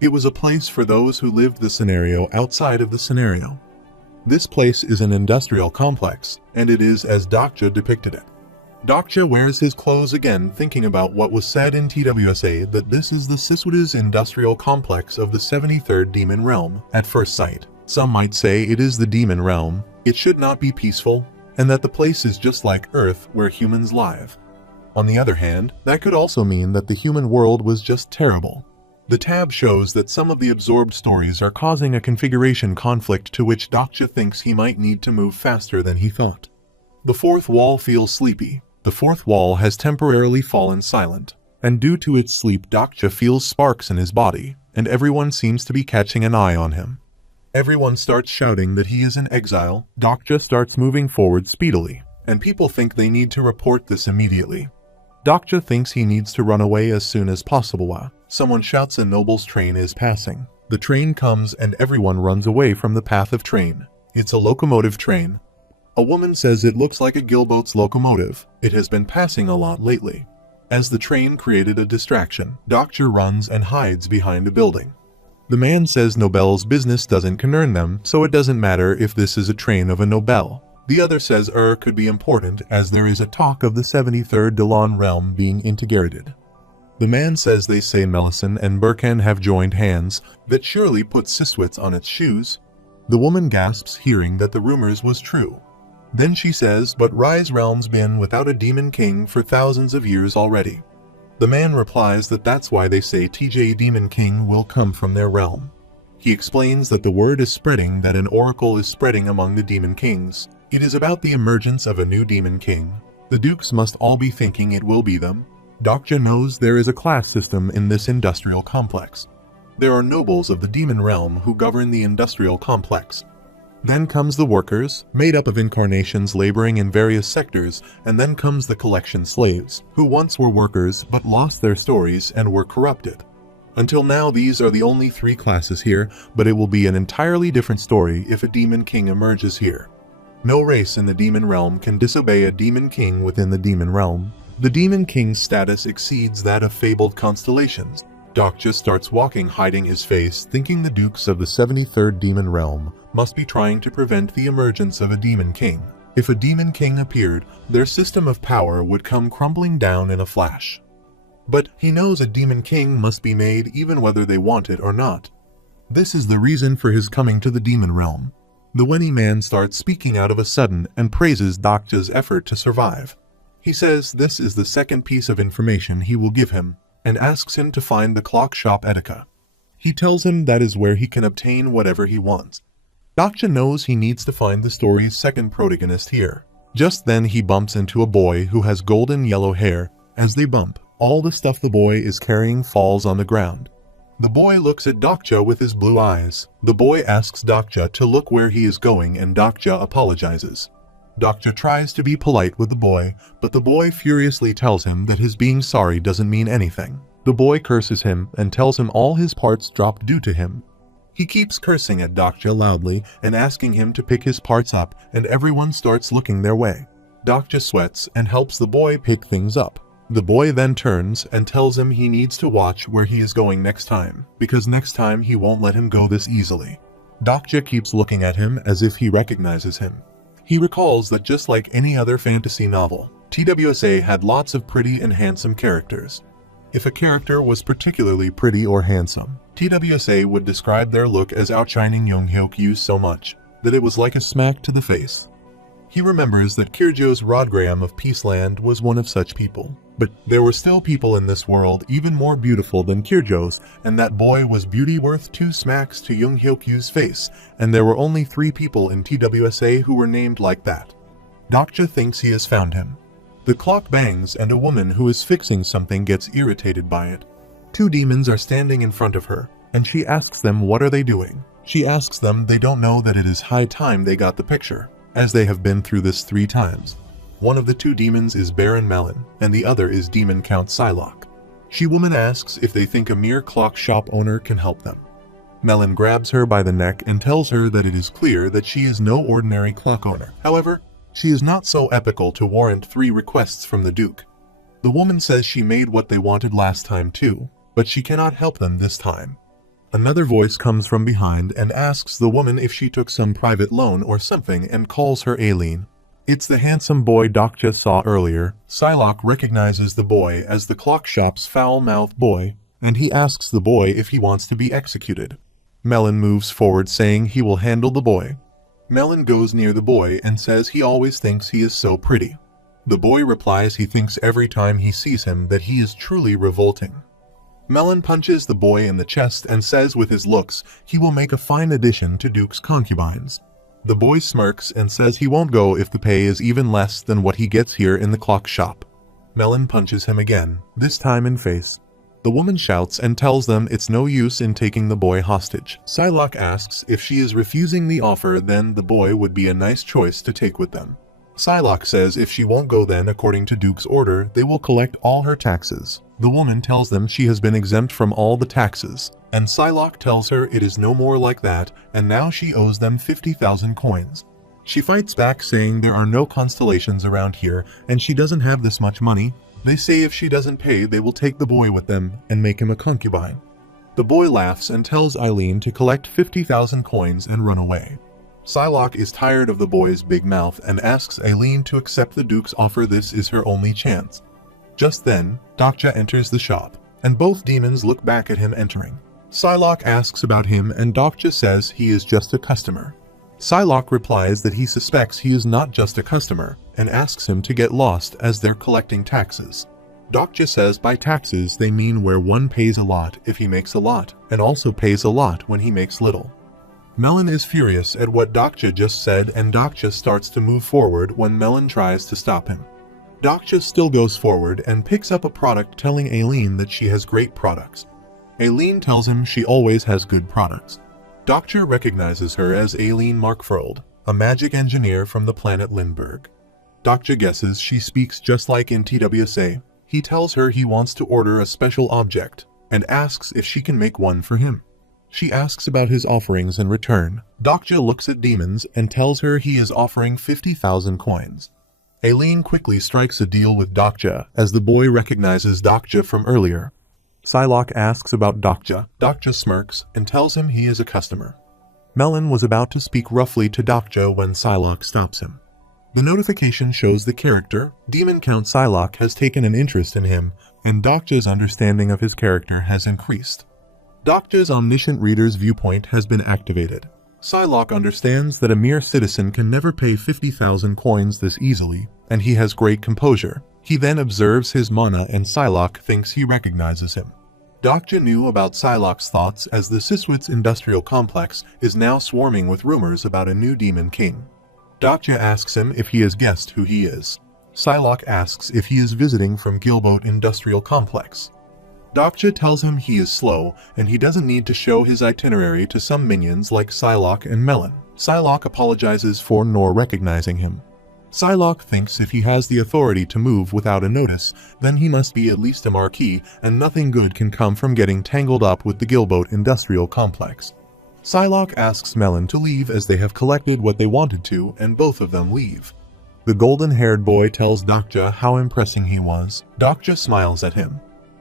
It was a place for those who lived the scenario outside of the scenario. This place is an industrial complex, and it is as Dokja depicted it. Dokja wears his clothes again, thinking about what was said in TWSA that this is the Siswada's industrial complex of the 73rd Demon Realm. At first sight, some might say it is the Demon Realm, it should not be peaceful, and that the place is just like Earth where humans live. On the other hand, that could also mean that the human world was just terrible. The tab shows that some of the absorbed stories are causing a configuration conflict to which Dokja thinks he might need to move faster than he thought. The fourth wall feels sleepy. The fourth wall has temporarily fallen silent, and due to its sleep Dokja feels sparks in his body, and everyone seems to be catching an eye on him. Everyone starts shouting that he is in exile. Dokja starts moving forward speedily, and people think they need to report this immediately. Dokja thinks he needs to run away as soon as possible. Someone shouts a noble's train is passing. The train comes and everyone runs away from the path of train. It's a locomotive train. A woman says it looks like a Gilboat's locomotive. It has been passing a lot lately. As the train created a distraction, Dokja runs and hides behind a building. The man says Nobel's business doesn't concern them, so it doesn't matter if this is a train of a Nobel. The other says could be important as there is a talk of the 73rd Delon realm being integrated. The man says they say Melisson and Burkan have joined hands, that surely puts Siswitz on its shoes. The woman gasps hearing that the rumors was true. Then she says, but Rise Realm's been without a demon king for thousands of years already. The man replies that that's why they say TJ Demon King will come from their realm. He explains that the word is spreading, that an oracle is spreading among the demon kings. It is about the emergence of a new demon king. The dukes must all be thinking it will be them. Dokja knows there is a class system in this industrial complex. There are nobles of the demon realm who govern the industrial complex. Then comes the workers, made up of incarnations laboring in various sectors, and then comes the collection slaves, who once were workers but lost their stories and were corrupted. Until now these are the only three classes here, but it will be an entirely different story if a demon king emerges here. No race in the demon realm can disobey a demon king within the demon realm. The demon king's status exceeds that of fabled constellations. Dokja starts walking, hiding his face, thinking the dukes of the 73rd demon realm must be trying to prevent the emergence of a demon king. If a demon king appeared, their system of power would come crumbling down in a flash. But he knows a demon king must be made even whether they want it or not. This is the reason for his coming to the demon realm. The Wenny man starts speaking out of a sudden and praises Dokja's effort to survive. He says this is the second piece of information he will give him, and asks him to find the clock shop Etika. He tells him that is where he can obtain whatever he wants. Dokja knows he needs to find the story's second protagonist here. Just then he bumps into a boy who has golden yellow hair. As they bump, all the stuff the boy is carrying falls on the ground. The boy looks at Dokja with his blue eyes. The boy asks Dokja to look where he is going and Dokja apologizes. Dokja tries to be polite with the boy, but the boy furiously tells him that his being sorry doesn't mean anything. The boy curses him and tells him all his parts dropped due to him. He keeps cursing at Dokja loudly and asking him to pick his parts up, and everyone starts looking their way. Dokja sweats and helps the boy pick things up. The boy then turns and tells him he needs to watch where he is going next time, because next time he won't let him go this easily. Dokja keeps looking at him as if he recognizes him. He recalls that just like any other fantasy novel, TWSA had lots of pretty and handsome characters. If a character was particularly pretty or handsome, TWSA would describe their look as outshining Young-hyuk so much that it was like a smack to the face. He remembers that Kirjo's Rodgraham of Peaceland was one of such people. But there were still people in this world even more beautiful than Kirjo's, and that boy was beauty worth 2 smacks to Young-hyuk's face, and there were only 3 people in TWSA who were named like that. Dokja thinks he has found him. The clock bangs and a woman who is fixing something gets irritated by it. 2 demons are standing in front of her, and she asks them what are they doing. She asks them they don't know that it is high time they got the picture, as they have been through this 3 times. One of the 2 demons is Baron Melon, and the other is Demon Count Psylocke. She woman asks if they think a mere clock shop owner can help them. Melon grabs her by the neck and tells her that it is clear that she is no ordinary clock owner. However, she is not so epical to warrant 3 requests from the Duke. The woman says she made what they wanted last time too, but she cannot help them this time. Another voice comes from behind and asks the woman if she took some private loan or something and calls her Aileen. It's the handsome boy Dokja saw earlier. Psylocke recognizes the boy as the clock shop's foul-mouthed boy, and he asks the boy if he wants to be executed. Melon moves forward saying he will handle the boy. Melon goes near the boy and says he always thinks he is so pretty. The boy replies he thinks every time he sees him that he is truly revolting. Melon punches the boy in the chest and says with his looks he will make a fine addition to Duke's concubines. The boy smirks and says he won't go if the pay is even less than what he gets here in the clock shop. Melon punches him again, this time in face. The woman shouts and tells them it's no use in taking the boy hostage. Psylocke asks if she is refusing the offer, then the boy would be a nice choice to take with them. Psylocke says if she won't go, then according to Duke's order, they will collect all her taxes. The woman tells them she has been exempt from all the taxes, and Psylocke tells her it is no more like that, and now she owes them 50,000 coins. She fights back saying there are no constellations around here and she doesn't have this much money. They say if she doesn't pay, they will take the boy with them and make him a concubine. The boy laughs and tells Aileen to collect 50,000 coins and run away. Psylocke is tired of the boy's big mouth and asks Aileen to accept the Duke's offer. This is her only chance. Just then, Dokja enters the shop, and both demons look back at him entering. Psylocke asks about him and Dokja says he is just a customer. Psylocke replies that he suspects he is not just a customer and asks him to get lost as they're collecting taxes. Dokja says by taxes they mean where one pays a lot if he makes a lot and also pays a lot when he makes little. Melon is furious at what Dokja just said and Dokja starts to move forward when Melon tries to stop him. Dokja still goes forward and picks up a product telling Aileen that she has great products. Aileen tells him she always has good products. Dokja recognizes her as Aileen Markfrold, a magic engineer from the planet Lindbergh. Dokja guesses she speaks just like in TWSA. He tells her he wants to order a special object and asks if she can make one for him. She asks about his offerings in return. Dokja looks at demons and tells her he is offering 50,000 coins. Aileen quickly strikes a deal with Dokja as the boy recognizes Dokja from earlier. Psylocke asks about Dokja. Dokja smirks and tells him he is a customer. Melon was about to speak roughly to Dokja when Psylocke stops him. The notification shows the character, Demon Count Psylocke, has taken an interest in him, and Dokja's understanding of his character has increased. Dokja's omniscient reader's viewpoint has been activated. Psylocke understands that a mere citizen can never pay 50,000 coins this easily, and he has great composure. He then observes his mana and Psylocke thinks he recognizes him. Dokja knew about Psylocke's thoughts as the Siswitz industrial complex is now swarming with rumors about a new demon king. Dokja asks him if he has guessed who he is. Psylocke asks if he is visiting from Gilboat industrial complex. Dokja tells him he is slow and he doesn't need to show his itinerary to some minions like Psylocke and Melon. Psylocke apologizes for nor recognizing him. Psylocke thinks if he has the authority to move without a notice, then he must be at least a marquis and nothing good can come from getting tangled up with the Gilboat industrial complex. Psylocke asks Melon to leave as they have collected what they wanted to and both of them leave. The golden-haired boy tells Dokja how impressing he was. Dokja smiles at him.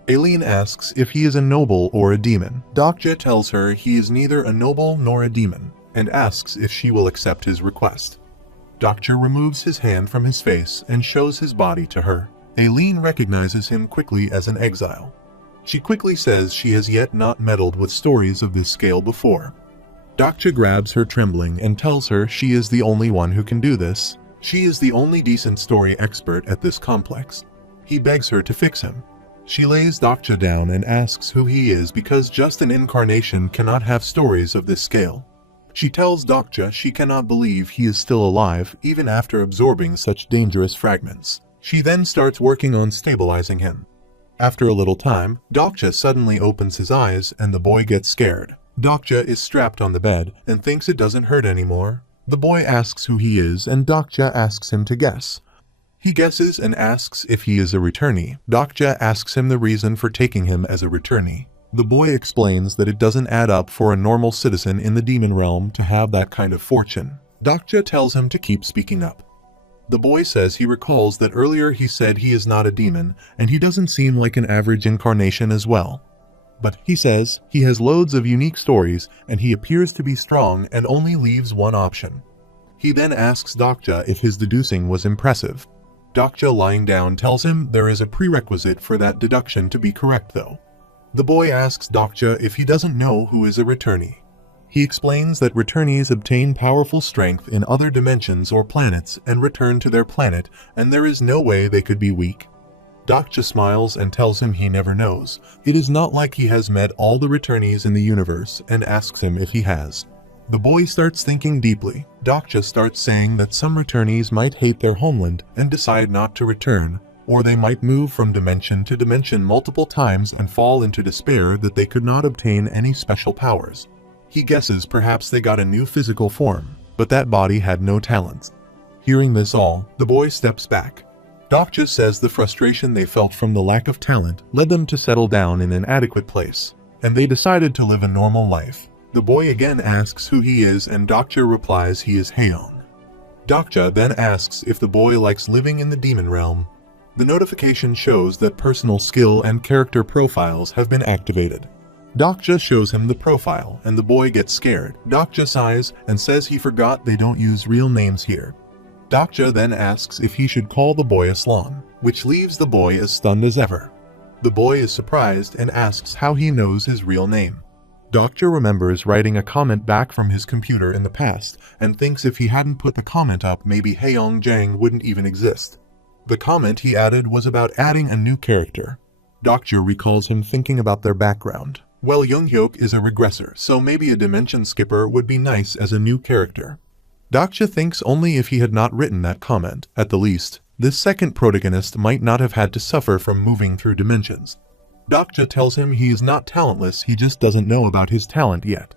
Aileen asks if he is a noble or a demon. Dokja tells her he is neither a noble nor a demon, and asks if she will accept his request. Dokja removes his hand from his face and shows his body to her. Aileen recognizes him quickly as an exile. She quickly says she has yet not meddled with stories of this scale before. Dokja grabs her trembling and tells her she is the only one who can do this. She is the only decent story expert at this complex. He begs her to fix him. She lays Dokja down and asks who he is because just an incarnation cannot have stories of this scale. She tells Dokja she cannot believe he is still alive even after absorbing such dangerous fragments. She then starts working on stabilizing him. After a little time, Dokja suddenly opens his eyes and the boy gets scared. Dokja is strapped on the bed and thinks it doesn't hurt anymore. The boy asks who he is and Dokja asks him to guess. He guesses and asks if he is a returnee. Dokja asks him the reason for taking him as a returnee. The boy explains that it doesn't add up for a normal citizen in the demon realm to have that kind of fortune. Dokja tells him to keep speaking up. The boy says he recalls that earlier he said he is not a demon and he doesn't seem like an average incarnation as well. But he says he has loads of unique stories and he appears to be strong and only leaves one option. He then asks Dokja if his deducing was impressive. Dokja, lying down, tells him there is a prerequisite for that deduction to be correct though. The boy asks Dokja if he doesn't know who is a returnee. He explains that returnees obtain powerful strength in other dimensions or planets and return to their planet, and there is no way they could be weak. Dokja smiles and tells him he never knows. It is not like he has met all the returnees in the universe, and asks him if he has. The boy starts thinking deeply. Dokja starts saying that some returnees might hate their homeland and decide not to return, or they might move from dimension to dimension multiple times and fall into despair that they could not obtain any special powers. He guesses perhaps they got a new physical form, but that body had no talents. Hearing this all, the boy steps back. Dokja says the frustration they felt from the lack of talent led them to settle down in an adequate place, and they decided to live a normal life. The boy again asks who he is, and Dokja replies he is Haeyoung. Dokja then asks if the boy likes living in the demon realm. The notification shows that personal skill and character profiles have been activated. Dokja shows him the profile, and the boy gets scared. Dokja sighs and says he forgot they don't use real names here. Dokja then asks if he should call the boy Aslan, which leaves the boy as stunned as ever. The boy is surprised and asks how he knows his real name. Dokja remembers writing a comment back from his computer in the past and thinks if he hadn't put the comment up, maybe Haeyoung Jang wouldn't even exist. The comment he added was about adding a new character. Dokja recalls him thinking about their background. Well, Younghyuk is a regressor, so maybe a dimension skipper would be nice as a new character. Dokja thinks only if he had not written that comment. At the least, this second protagonist might not have had to suffer from moving through dimensions. Dokja tells him he is not talentless, he just doesn't know about his talent yet.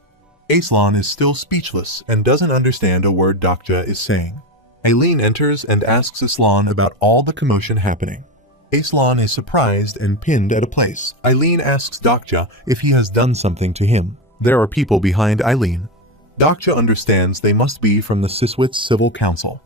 Aslan is still speechless and doesn't understand a word Dokja is saying. Aileen enters and asks Aslan about all the commotion happening. Aslan is surprised and pinned at a place. Aileen asks Dokja if he has done something to him. There are people behind Aileen. Dokja understands they must be from the Siswitz Civil Council.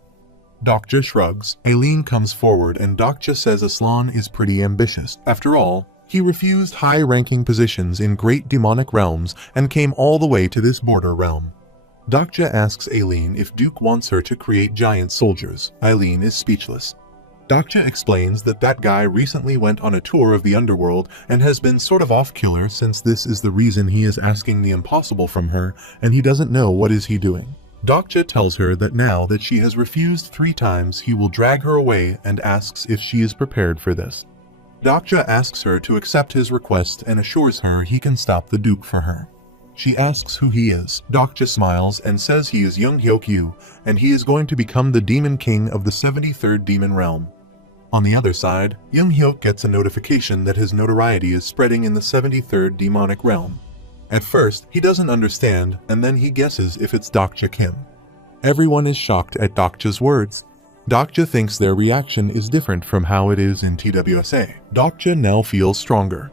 Dokja shrugs. Aileen comes forward and Dokja says Aslan is pretty ambitious. After all, he refused high-ranking positions in great demonic realms and came all the way to this border realm. Dokja asks Aileen if Duke wants her to create giant soldiers. Aileen is speechless. Dokja explains that that guy recently went on a tour of the underworld and has been sort of off-killer since this is the reason he is asking the impossible from her, and he doesn't know what is he doing. Dokja tells her that now that she has refused 3 times, he will drag her away and asks if she is prepared for this. Dokja asks her to accept his request and assures her he can stop the Duke for her. She asks who he is. Dokja smiles and says he is Younghyuk, and he is going to become the Demon King of the 73rd Demon Realm. On the other side, Younghyuk gets a notification that his notoriety is spreading in the 73rd Demonic Realm. At first, he doesn't understand, and then he guesses if it's Dokja Kim. Everyone is shocked at Dokja's words. Dokja thinks their reaction is different from how it is in TWSA. Dokja now feels stronger.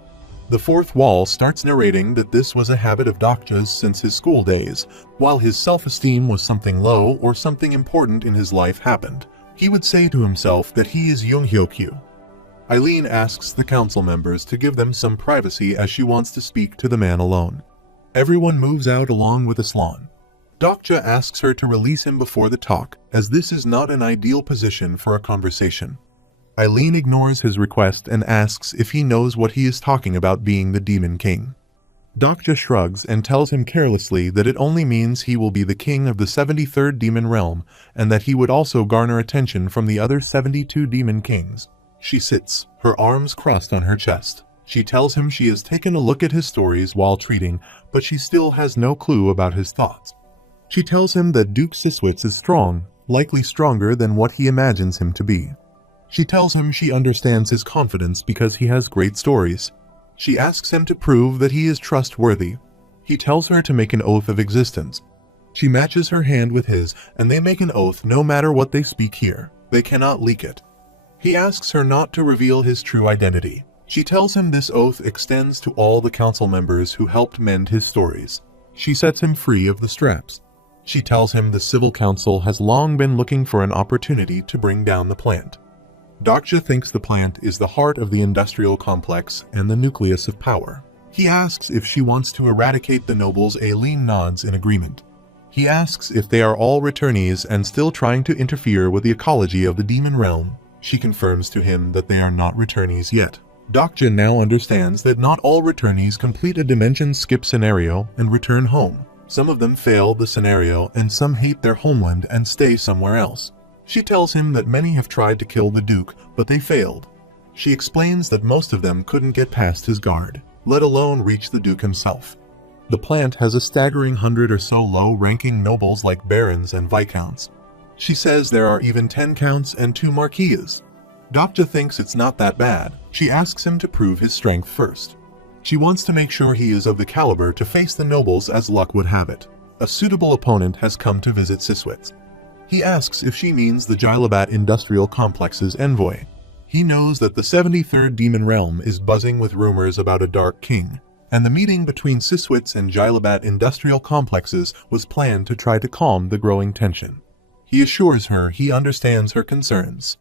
The fourth wall starts narrating that this was a habit of Dokja's since his school days. While his self-esteem was something low or something important in his life happened, he would say to himself that he is Younghyuk. Aileen asks the council members to give them some privacy as she wants to speak to the man alone. Everyone moves out along with Aslan. Dokja asks her to release him before the talk, as this is not an ideal position for a conversation. Aileen ignores his request and asks if he knows what he is talking about being the Demon King. Dokja shrugs and tells him carelessly that it only means he will be the king of the 73rd Demon Realm, and that he would also garner attention from the other 72 Demon Kings. She sits, her arms crossed on her chest. She tells him she has taken a look at his stories while treating, but she still has no clue about his thoughts. She tells him that Duke Siswitz is strong, likely stronger than what he imagines him to be. She tells him she understands his confidence because he has great stories. She asks him to prove that he is trustworthy. He tells her to make an oath of existence. She matches her hand with his, and they make an oath no matter what they speak here. They cannot leak it. He asks her not to reveal his true identity. She tells him this oath extends to all the council members who helped mend his stories. She sets him free of the straps. She tells him the Civil Council has long been looking for an opportunity to bring down the plant. Dokja thinks the plant is the heart of the industrial complex and the nucleus of power. He asks if she wants to eradicate the nobles. Aileen nods in agreement. He asks if they are all returnees and still trying to interfere with the ecology of the demon realm. She confirms to him that they are not returnees yet. Dokja now understands that not all returnees complete a dimension skip scenario and return home. Some of them fail the scenario and some hate their homeland and stay somewhere else. She tells him that many have tried to kill the Duke, but they failed. She explains that most of them couldn't get past his guard, let alone reach the Duke himself. The plant has a staggering 100 or so low-ranking nobles like barons and viscounts. She says there are even 10 counts and 2 marquises. Dokja thinks it's not that bad. She asks him to prove his strength first. She wants to make sure he is of the caliber to face the nobles as luck would have it. A suitable opponent has come to visit Siswitz. He asks if she means the Gylabat Industrial Complex's envoy. He knows that the 73rd Demon Realm is buzzing with rumors about a Dark King, and the meeting between Siswitz and Gylabat Industrial Complexes was planned to try to calm the growing tension. He assures her he understands her concerns.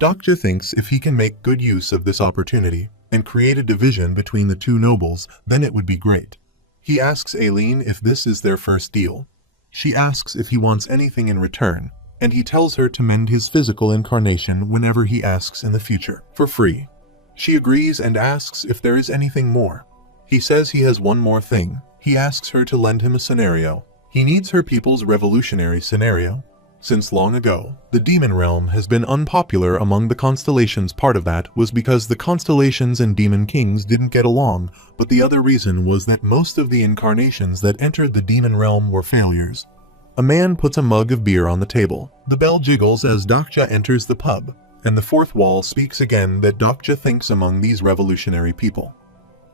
Dokja thinks if he can make good use of this opportunity and create a division between the two nobles, then it would be great. He asks Aileen if this is their first deal. She asks if he wants anything in return, and he tells her to mend his physical incarnation whenever he asks in the future, for free. She agrees and asks if there is anything more. He says he has one more thing. He asks her to lend him a scenario. He needs her people's revolutionary scenario. Since long ago, the demon realm has been unpopular among the constellations. Part of that was because the constellations and demon kings didn't get along, but the other reason was that most of the incarnations that entered the demon realm were failures. A man puts a mug of beer on the table. The bell jiggles as Dokja enters the pub, and the fourth wall speaks again that Dokja thinks among these revolutionary people.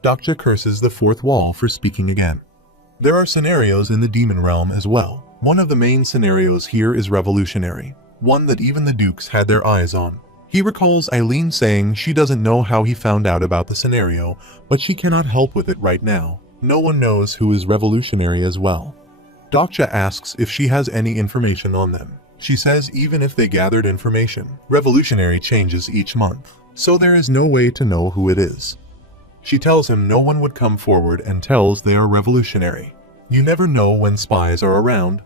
Dokja curses the fourth wall for speaking again. There are scenarios in the demon realm as well. One of the main scenarios here is revolutionary, one that even the dukes had their eyes on. He recalls Aileen saying she doesn't know how he found out about the scenario, but she cannot help with it right now. No one knows who is revolutionary as well. Dokja asks if she has any information on them. She says even if they gathered information, revolutionary changes each month, so there is no way to know who it is. She tells him no one would come forward and tells they are revolutionary. You never know when spies are around.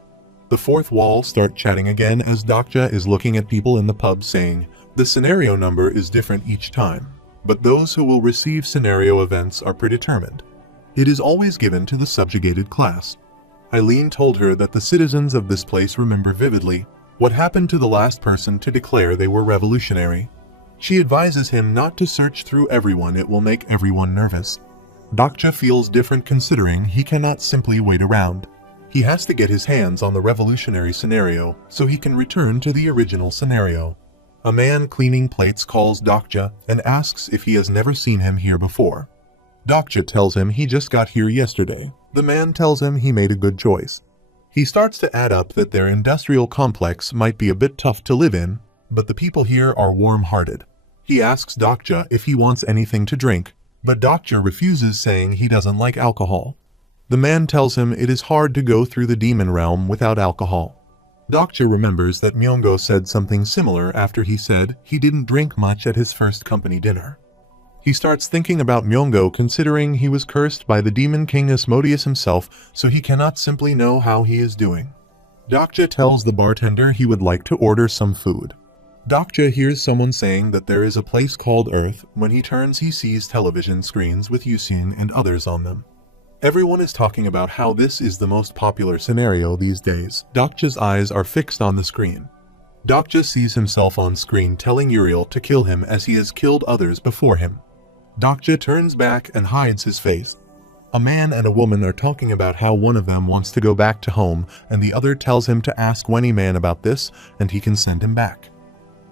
The fourth wall start chatting again as Dokja is looking at people in the pub saying, the scenario number is different each time, but those who will receive scenario events are predetermined. It is always given to the subjugated class. Aileen told her that the citizens of this place remember vividly what happened to the last person to declare they were revolutionary. She advises him not to search through everyone, it will make everyone nervous. Dokja feels different considering he cannot simply wait around. He has to get his hands on the revolutionary scenario so he can return to the original scenario. A man cleaning plates calls Dokja and asks if he has never seen him here before. Dokja tells him he just got here yesterday. The man tells him he made a good choice. He starts to add up that their industrial complex might be a bit tough to live in, but the people here are warm-hearted. He asks Dokja if he wants anything to drink, but Dokja refuses, saying he doesn't like alcohol. The man tells him it is hard to go through the demon realm without alcohol. Dokja remembers that Myongo said something similar after he said he didn't drink much at his first company dinner. He starts thinking about Myongo considering he was cursed by the demon king Asmodeus himself, so he cannot simply know how he is doing. Dokja tells the bartender he would like to order some food. Dokja hears someone saying that there is a place called Earth. When he turns, he sees television screens with Yusin and others on them. Everyone is talking about how this is the most popular scenario these days. Dokja's eyes are fixed on the screen. Dokja sees himself on screen telling Uriel to kill him as he has killed others before him. Dokja turns back and hides his face. A man and a woman are talking about how one of them wants to go back to home and the other tells him to ask Wenny Man about this and he can send him back.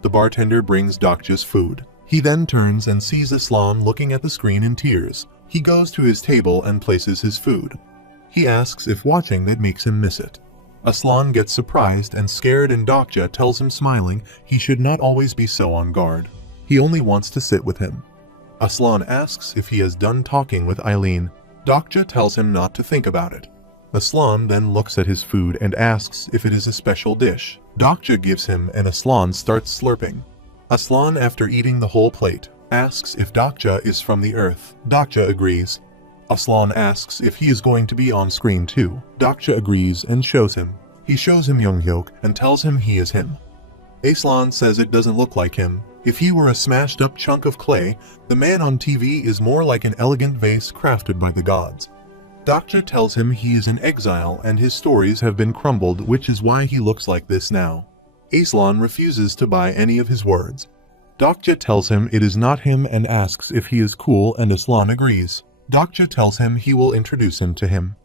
The bartender brings Dokja's food. He then turns and sees Aslan looking at the screen in tears. He goes to his table and places his food. He asks if watching that makes him miss it. Aslan gets surprised and scared and Dokja tells him smiling he should not always be so on guard. He only wants to sit with him. Aslan asks if he has done talking with Aileen. Dokja tells him not to think about it. Aslan then looks at his food and asks if it is a special dish. Dokja gives him and Aslan starts slurping. Aslan, after eating the whole plate, asks if Dokja is from the earth. Dokja agrees. Aslan asks if he is going to be on screen too. Dokja agrees and shows him. He shows him Younghyuk and tells him he is him. Aslan says it doesn't look like him. If he were a smashed up chunk of clay, the man on TV is more like an elegant vase crafted by the gods. Dokja tells him he is in exile and his stories have been crumbled, which is why he looks like this now. Aslan refuses to buy any of his words. Dokja tells him it is not him and asks if he is cool, and Aslan agrees. Dokja tells him he will introduce him to him.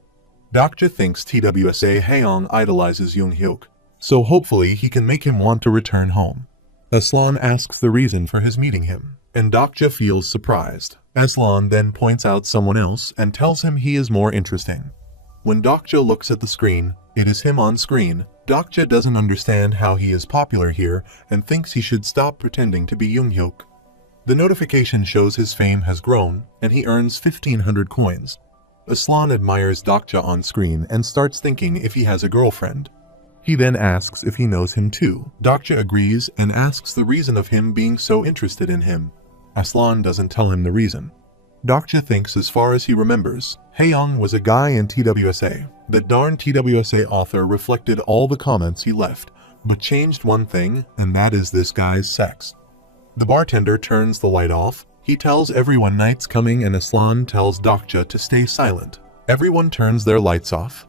Dokja thinks TWSA Haeyoung idolizes Younghyuk, so hopefully he can make him want to return home. Aslan asks the reason for his meeting him, and Dokja feels surprised. Aslan then points out someone else and tells him he is more interesting. When Dokja looks at the screen, it is him on screen. Dokja doesn't understand how he is popular here and thinks he should stop pretending to be Younghyuk. The notification shows his fame has grown and he earns 1,500 coins. Aslan admires Dokja on screen and starts thinking if he has a girlfriend. He then asks if he knows him too. Dokja agrees and asks the reason of him being so interested in him. Aslan doesn't tell him the reason. Dokja thinks as far as he remembers, Haeyoung was a guy in TWSA. That darn TWSA author reflected all the comments he left, but changed one thing, and that is this guy's sex. The bartender turns the light off. He tells everyone night's coming and Aslan tells Dokja to stay silent. Everyone turns their lights off.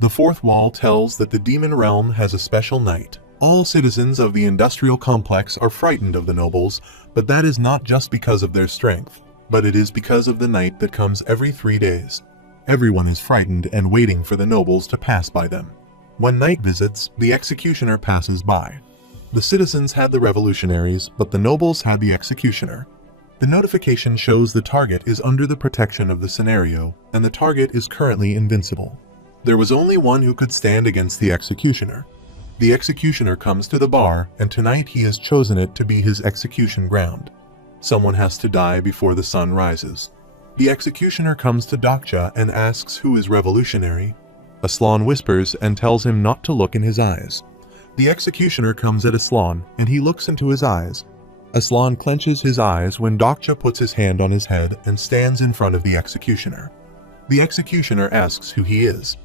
The fourth wall tells that the demon realm has a special night. All citizens of the industrial complex are frightened of the nobles, but that is not just because of their strength, but it is because of the night that comes every 3 days. Everyone is frightened and waiting for the nobles to pass by them. When night visits, the executioner passes by. The citizens had the revolutionaries, but the nobles had the executioner. The notification shows the target is under the protection of the scenario, and the target is currently invincible. There was only one who could stand against the executioner. The executioner comes to the bar, and tonight he has chosen it to be his execution ground. Someone has to die before the sun rises. The executioner comes to Dokja and asks who is revolutionary. Aslan whispers and tells him not to look in his eyes. The executioner comes at Aslan and he looks into his eyes. Aslan clenches his eyes when Dokja puts his hand on his head and stands in front of the executioner. The executioner asks who he is.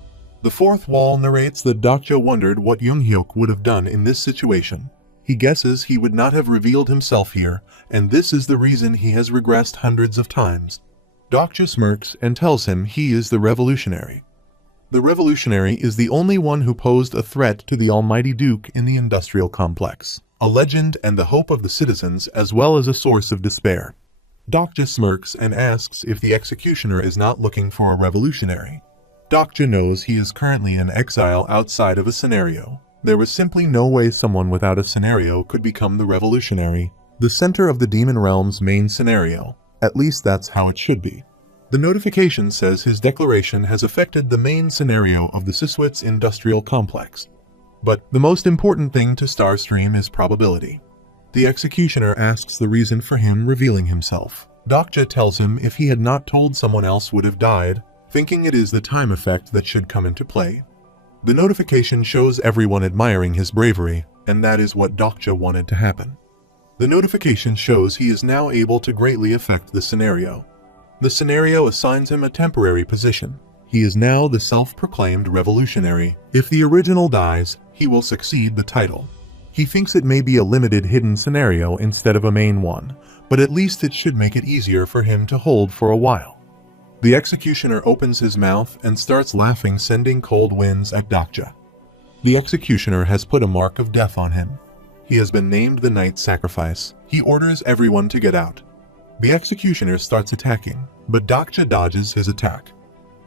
The fourth wall narrates that Dokja wondered what Younghyuk would have done in this situation. He guesses he would not have revealed himself here, and this is the reason he has regressed hundreds of times. Dokja smirks and tells him he is the revolutionary. The revolutionary is the only one who posed a threat to the almighty Duke in the industrial complex, a legend and the hope of the citizens as well as a source of despair. Dokja smirks and asks if the executioner is not looking for a revolutionary. Dokja knows he is currently in exile outside of a scenario. There was simply no way someone without a scenario could become the revolutionary, the center of the demon realm's main scenario. At least that's how it should be. The notification says his declaration has affected the main scenario of the Siswitz industrial complex. But the most important thing to Starstream is probability. The executioner asks the reason for him revealing himself. Dokja tells him if he had not told someone else would have died, thinking it is the time effect that should come into play. The notification shows everyone admiring his bravery, and that is what Dokja wanted to happen. The notification shows he is now able to greatly affect the scenario. The scenario assigns him a temporary position. He is now the self-proclaimed revolutionary. If the original dies, he will succeed the title. He thinks it may be a limited hidden scenario instead of a main one, but at least it should make it easier for him to hold for a while. The executioner opens his mouth and starts laughing, sending cold winds at Dokja. The executioner has put a mark of death on him. He has been named the Night Sacrifice. He orders everyone to get out. The executioner starts attacking, but Dokja dodges his attack.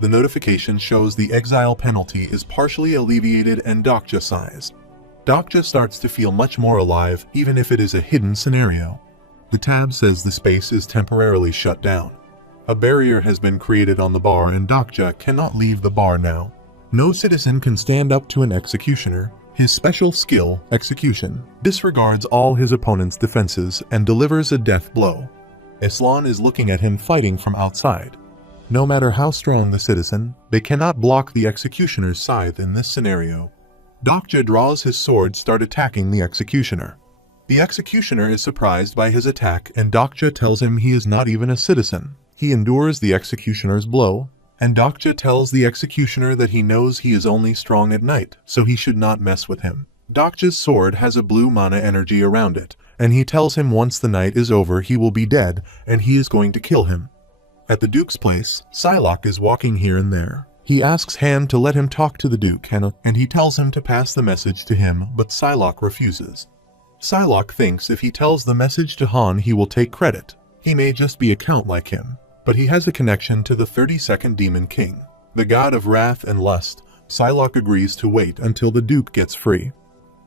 The notification shows the exile penalty is partially alleviated and Dokja sighs. Dokja starts to feel much more alive, even if it is a hidden scenario. The tab says the space is temporarily shut down. A barrier has been created on the bar and Dokja cannot leave the bar now. No citizen can stand up to an executioner. His special skill, execution, disregards all his opponent's defenses and delivers a death blow. Aslan is looking at him fighting from outside. No matter how strong the citizen, they cannot block the executioner's scythe in this scenario. Dokja draws his sword, start attacking the executioner. The executioner is surprised by his attack and Dokja tells him he is not even a citizen. He endures the executioner's blow, and Dokja tells the executioner that he knows he is only strong at night, so he should not mess with him. Dokja's sword has a blue mana energy around it, and he tells him once the night is over he will be dead, and he is going to kill him. At the Duke's place, Psylocke is walking here and there. He asks Han to let him talk to the Duke, and he tells him to pass the message to him, but Psylocke refuses. Psylocke thinks if he tells the message to Han he will take credit. He may just be a count like him, but he has a connection to the 32nd Demon King, the god of wrath and lust. Psylocke agrees to wait until the Duke gets free.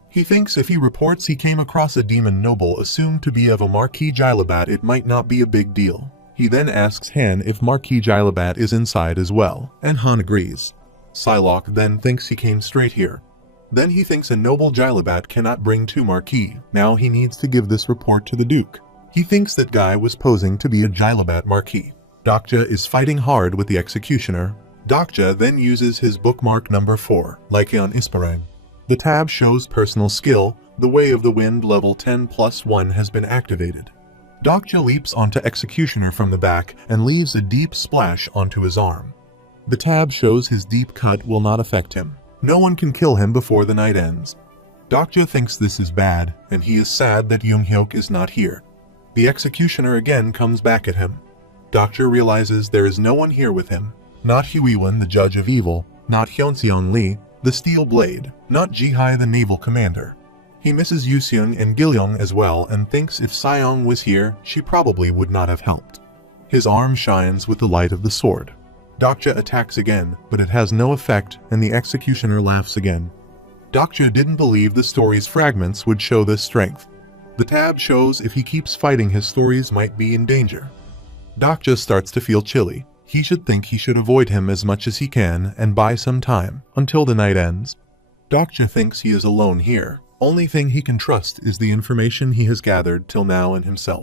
He thinks if he reports he came across a demon noble assumed to be of a Marquis Gylabat it might not be a big deal. He then asks Han if Marquis Gylabat is inside as well, and Han agrees. Psylocke then thinks he came straight here. Then he thinks a noble Gylabat cannot bring to Marquis. Now he needs to give this report to the Duke. He thinks that guy was posing to be a Gylabat Marquis. Dokja is fighting hard with the executioner. Dokja then uses his bookmark number 4, like on Isparang. The tab shows personal skill. The Way of the Wind level 10+1 has been activated. Dokja leaps onto executioner from the back and leaves a deep splash onto his arm. The tab shows his deep cut will not affect him. No one can kill him before the night ends. Dokja thinks this is bad, and he is sad that Yoonghyuk is not here. The executioner again comes back at him. Dokja realizes there is no one here with him. Not Huiwen, the judge of evil, not Hyunseong Lee, the steel blade, not Jihai, the naval commander. He misses Yuseong and Gilyong as well and thinks if Seong was here, she probably would not have helped. His arm shines with the light of the sword. Dokja attacks again, but it has no effect and the executioner laughs again. Dokja didn't believe the story's fragments would show this strength. The tab shows if he keeps fighting his stories might be in danger. Dokja starts to feel chilly. He should think he should avoid him as much as he can and buy some time until the night ends. Dokja thinks he is alone here. Only thing he can trust is the information he has gathered till now and himself.